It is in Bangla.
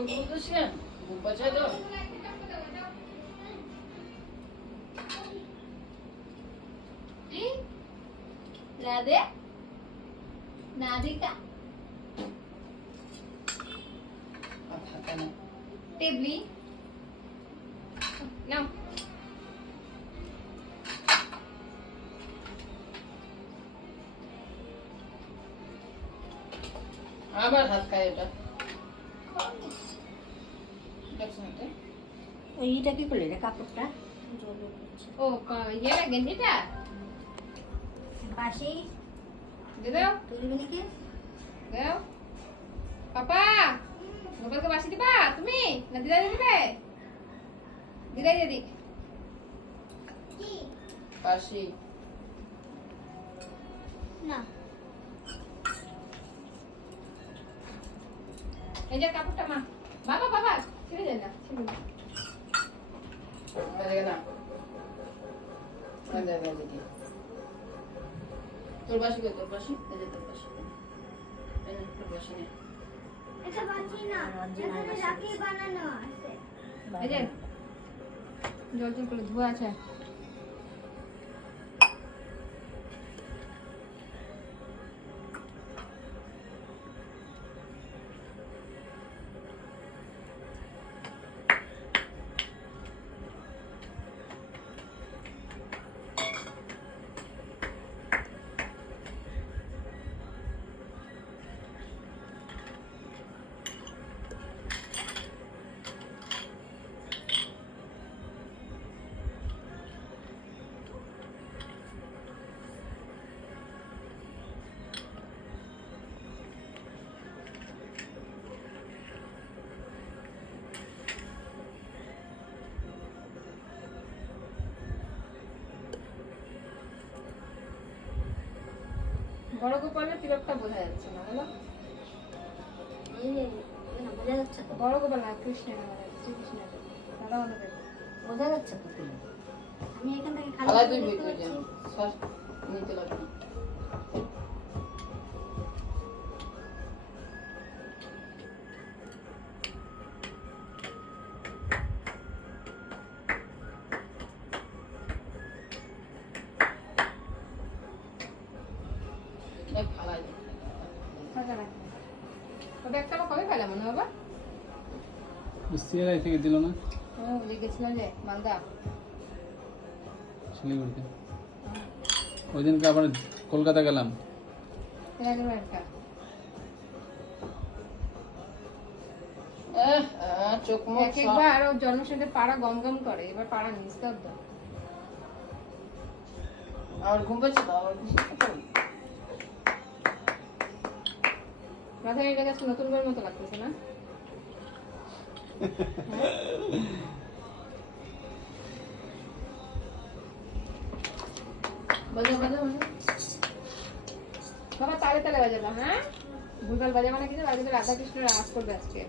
চোখ বুঝেছিলেন ঘুম পাচ্ছে তো রাধে নাদিকা থাকে না টেবলি নাও আবার হাত খায় এটা দেখছেন এটা এইটা কি করলে রে কাপড়টা ও ইয়েটা গেঞ্জিটা পাশেই দিয়ে দাও তুলবি নাকি দাও পাপা গোপালকে বাসি দিবা তুমি না দিদা দিবে দিদাই দিদি পাশি না এই যে কাপড়টা মা বাবা বাবা ছেড়ে যায় না ছেড়ে না বাজে না বাজে বাজে কি তোর বাসি কই তোর বাসি এই যে তোর বাসি এই যে তোর বাসি নে এটা বাঁচি না এটা রাখি বানানো আছে এই যে জল জল করে ধোয়া আছে বড় গোপালের তিলকটা বোঝা যাচ্ছে না বলো এই যে না বোঝা যাচ্ছে তো বড় গোপাল না কৃষ্ণের শ্রীকৃষ্ণের দাদা আমাদের বোঝা যাচ্ছে তো তুমি আমি এখান থেকে খালি খালা তুই দেখতে ভিতরে যা পাচ্ছি। সর নিতে লাগবে না দেখ খালাই দে থাকা রাখবে তবে একটা আমার কবে পেলাম মনে বাবা সিআরআই থেকে দিল না ওই গেছিলাম যে মালদা শিলিগুড়িতে ওই দিনকে আবার কলকাতা গেলাম এর আগের বার একটা চোখ মুখ এক একবার ওর জন্মসাথে পাড়া গম গম করে এবার পাড়া নিস্তব্ধ আমার ঘুম পাচ্ছে তো আমার মাথায় এর কাছে নতুন করে মতো লাগতেছে না বাজা বাজা বাজা বাবা তালে তালে বাজালাম হ্যাঁ ভুলভাল বাজাবো না কিছু আজকে রাধা কৃষ্ণের আওয়াজ করবে আজকে